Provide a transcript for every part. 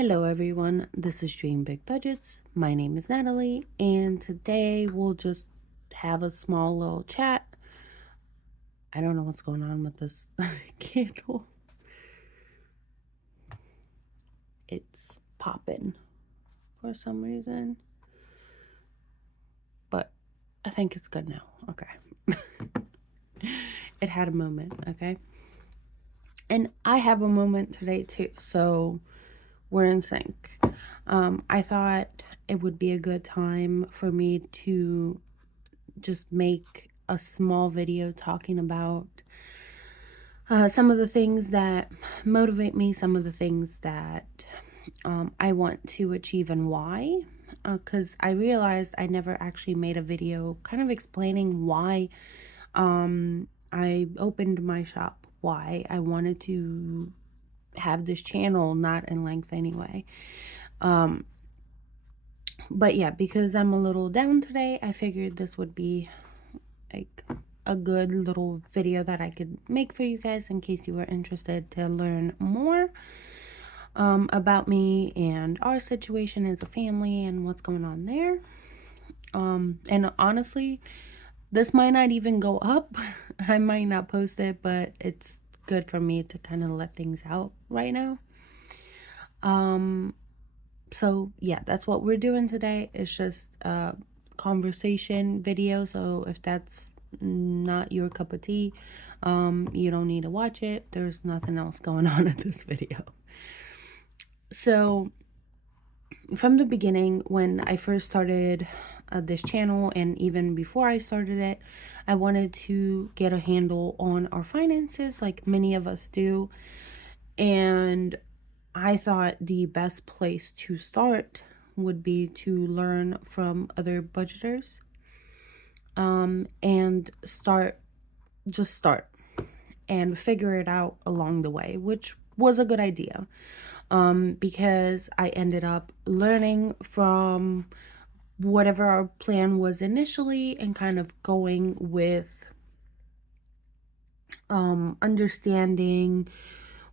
Hello everyone, this is Dream Big Budgets. My name is Natalie, and today we'll just have a small little chat. I don't know what's going on with this candle. It's popping for some reason, but I think it's good now. Okay. It had a moment, okay? And I have a moment today too, so we're in sync. I thought it would be a good time for me to just make a small video talking about some of the things that motivate me, some of the things that I want to achieve and why. Because I realized I never actually made a video kind of explaining why I opened my shop, why I wanted to have this channel, not in length anyway. Um, but yeah, because I'm a little down today, I figured this would be like a good little video that I could make for you guys in case you were interested to learn more about me and our situation as a family and what's going on there. And honestly, this might not even go up. I might not post it, but it's good for me to kind of let things out right now. So yeah, that's what we're doing today. It's just a conversation video. So if that's not your cup of tea, you don't need to watch it. There's nothing else going on in this video. So from the beginning, when I first started this channel, and even before I started it, I wanted to get a handle on our finances like many of us do. And I thought the best place to start would be to learn from other budgeters, and start and figure it out along the way, which was a good idea, because I ended up learning from whatever our plan was initially and kind of going with understanding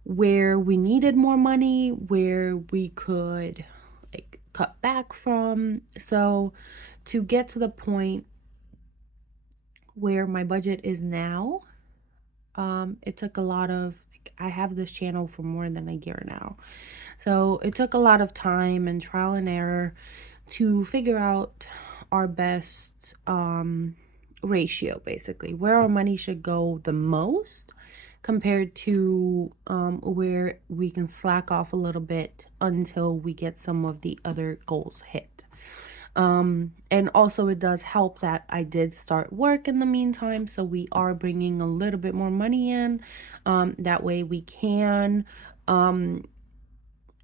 where we needed more money, where we could like cut back from. So to get to the point where my budget is now, it took a lot of like, I have this channel for more than a year now. So it took a lot of time and trial and error to figure out our best ratio, basically where our money should go the most compared to where we can slack off a little bit until we get some of the other goals hit. And also it does help that I did start work in the meantime, so we are bringing a little bit more money in. That way we can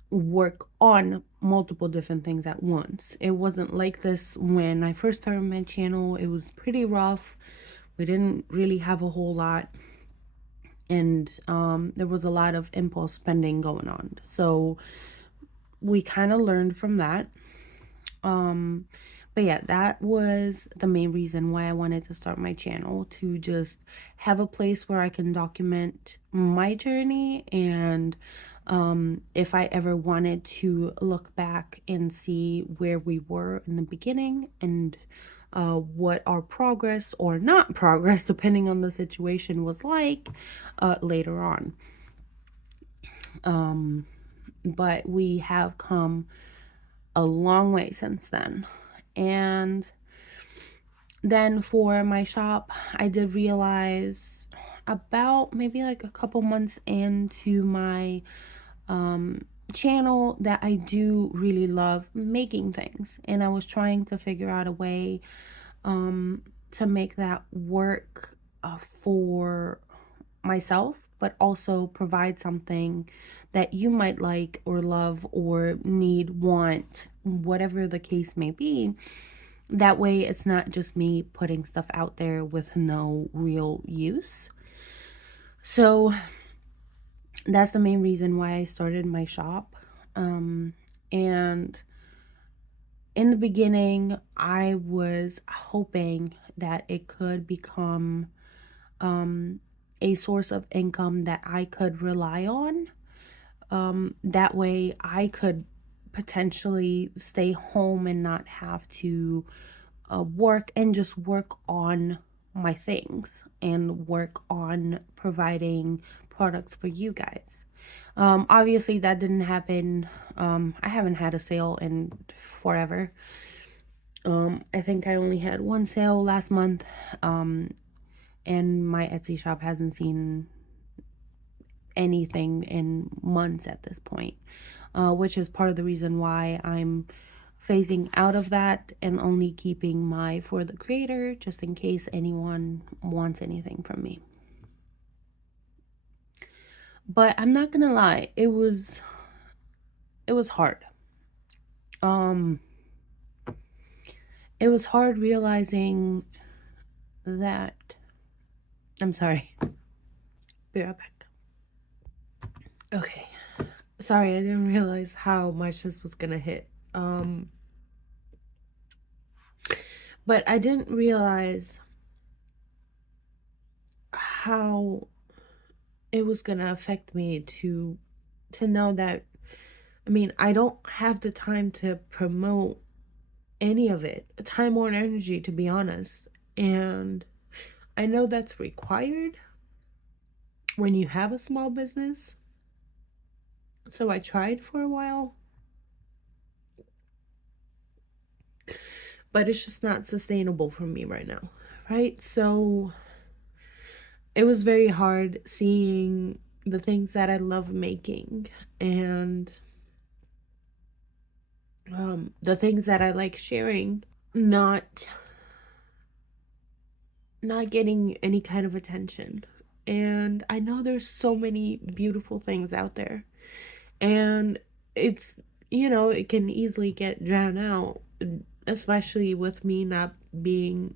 work on multiple different things at once. It wasn't like this when I first started my channel. It was pretty rough. We didn't really have a whole lot, and there was a lot of impulse spending going on. So we kind of learned from that. But yeah, that was the main reason why I wanted to start my channel, to just have a place where I can document my journey. And if I ever wanted to look back and see where we were in the beginning and what our progress or not progress, depending on the situation, was like later on. But we have come a long way since then. And then for my shop, I did realize about maybe like a couple months into my channel that I do really love making things, and I was trying to figure out a way to make that work for myself, but also provide something that you might like or love or need, want, whatever the case may be. That way it's not just me putting stuff out there with no real use. So that's the main reason why I started my shop. And in the beginning, I was hoping that it could become a source of income that I could rely on. That way I could potentially stay home and not have to work and just work on my things and work on providing products for you guys. Obviously, that didn't happen. I haven't had a sale in forever. I think I only had one sale last month, and my Etsy shop hasn't seen anything in months at this point, which is part of the reason why I'm phasing out of that and only keeping my for the creator just in case anyone wants anything from me. But I'm not gonna lie, it was hard. Um it was hard realizing that I'm sorry. Be right back. Okay. Sorry, I didn't realize how much this was gonna hit. But I didn't realize how it was gonna affect me to know that, I mean, I don't have the time to promote any of it, time or energy, to be honest. And I know that's required when you have a small business. So I tried for a while, but it's just not sustainable for me right now, right? So it was very hard seeing the things that I love making and the things that I like sharing not getting any kind of attention. And I know there's so many beautiful things out there. And it's, it can easily get drowned out, especially with me not being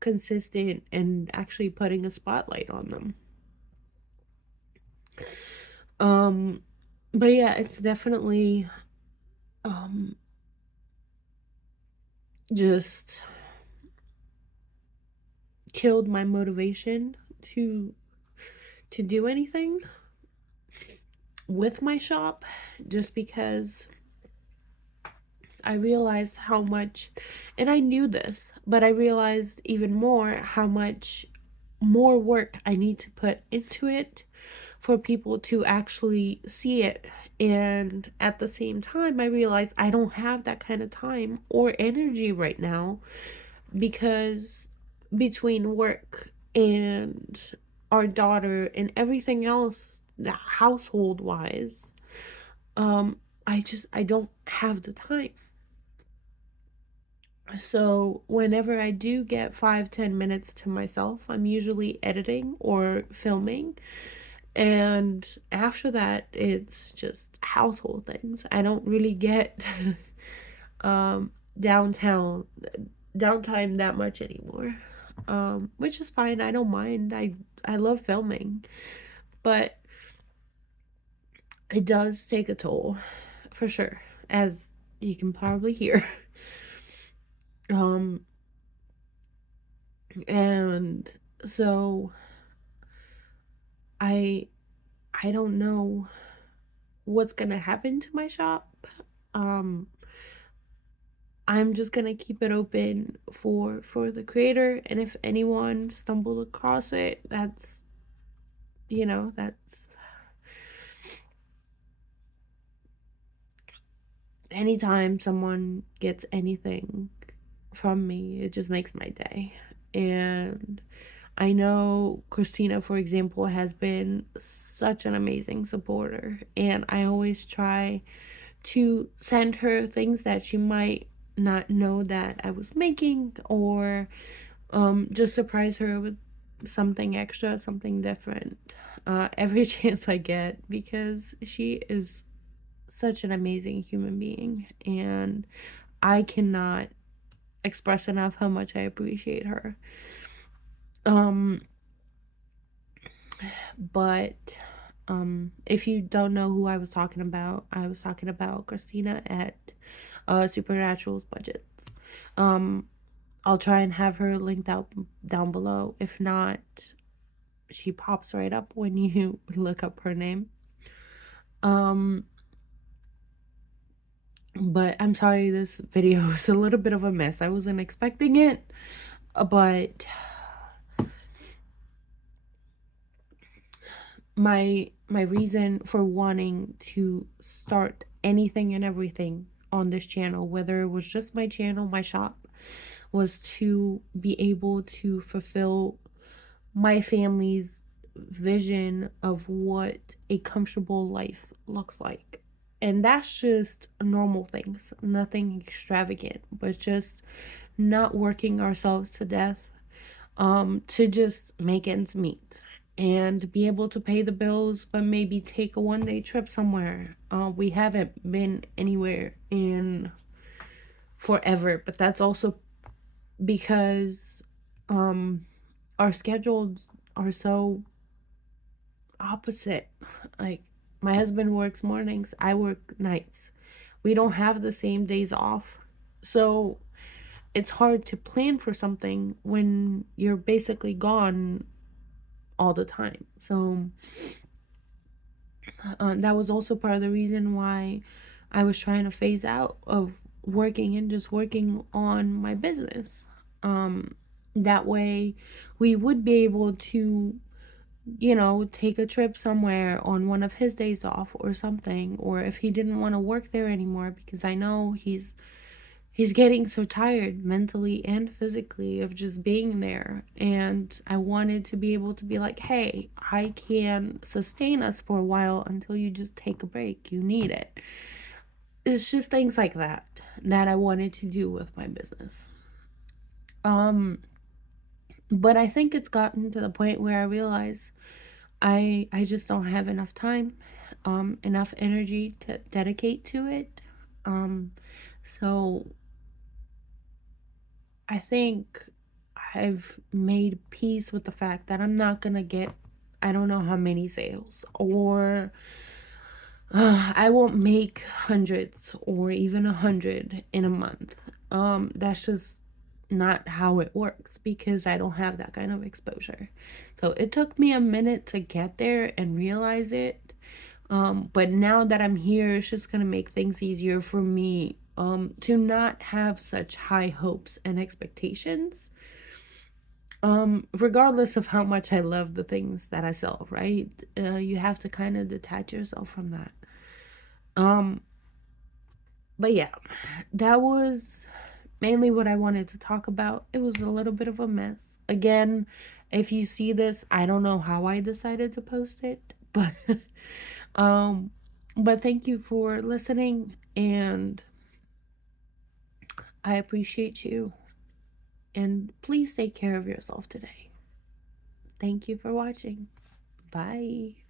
consistent and actually putting a spotlight on them. Um, but yeah, it's definitely um just killed my motivation to do anything with my shop, just because I realized how much, and I knew this, but I realized even more how much more work I need to put into it for people to actually see it. And at the same time, I realized I don't have that kind of time or energy right now, because between work and our daughter and everything else, household wise, um, I don't have the time. So whenever I do get 5-10 minutes to myself, I'm usually editing or filming. And after that, it's just household things. I don't really get um, downtown downtime that much anymore, which is fine. I don't mind. I love filming, but it does take a toll, for sure, as you can probably hear. Um, and so I I don't know what's gonna happen to my shop. Um, I'm just gonna keep it open for the creator, and if anyone stumbled across it, that's anytime someone gets anything from me, it just makes my day. And I know Christina, for example, has been such an amazing supporter, and I always try to send her things that she might not know that I was making, or just surprise her with something extra, something different, every chance I get, because she is such an amazing human being, and I cannot express enough how much I appreciate her. Um, but if you don't know who I was talking about Christina at Supernatural's Budgets. Um, I'll try and have her linked out down below. If not, she pops right up when you look up her name. Um, But I'm sorry, this video is a little bit of a mess. I wasn't expecting it, but my reason for wanting to start anything and everything on this channel, whether it was just my channel, my shop, was to be able to fulfill my family's vision of what a comfortable life looks like. And that's just normal things, nothing extravagant, but just not working ourselves to death, to just make ends meet and be able to pay the bills, but maybe take a 1 day trip somewhere. We haven't been anywhere in forever, but that's also because our schedules are so opposite. Like, my husband works mornings, I work nights. We don't have the same days off. So it's hard to plan for something when you're basically gone all the time. So that was also part of the reason why I was trying to phase out of working and just working on my business. That way we would be able to, take a trip somewhere on one of his days off or something, or if he didn't want to work there anymore, because I know he's getting so tired mentally and physically of just being there. And I wanted to be able to be like, hey, I can sustain us for a while until you just take a break. You need it. It's just things like that that I wanted to do with my business. But I think it's gotten to the point where I realize I just don't have enough time, enough energy to dedicate to it. Um, so I think I've made peace with the fact that I'm not gonna get, I don't know how many sales, or I won't make hundreds or even 100 in a month. That's just not how it works because I don't have that kind of exposure. So it took me a minute to get there and realize it. But now that I'm here, it's just gonna make things easier for me to not have such high hopes and expectations. Regardless of how much I love the things that I sell, right? You have to kind of detach yourself from that. Um, but yeah, that was mainly what I wanted to talk about. It was a little bit of a mess. Again, if you see this, I don't know how I decided to post it, but um but thank you for listening, and I appreciate you, and please take care of yourself today. Thank you for watching. Bye.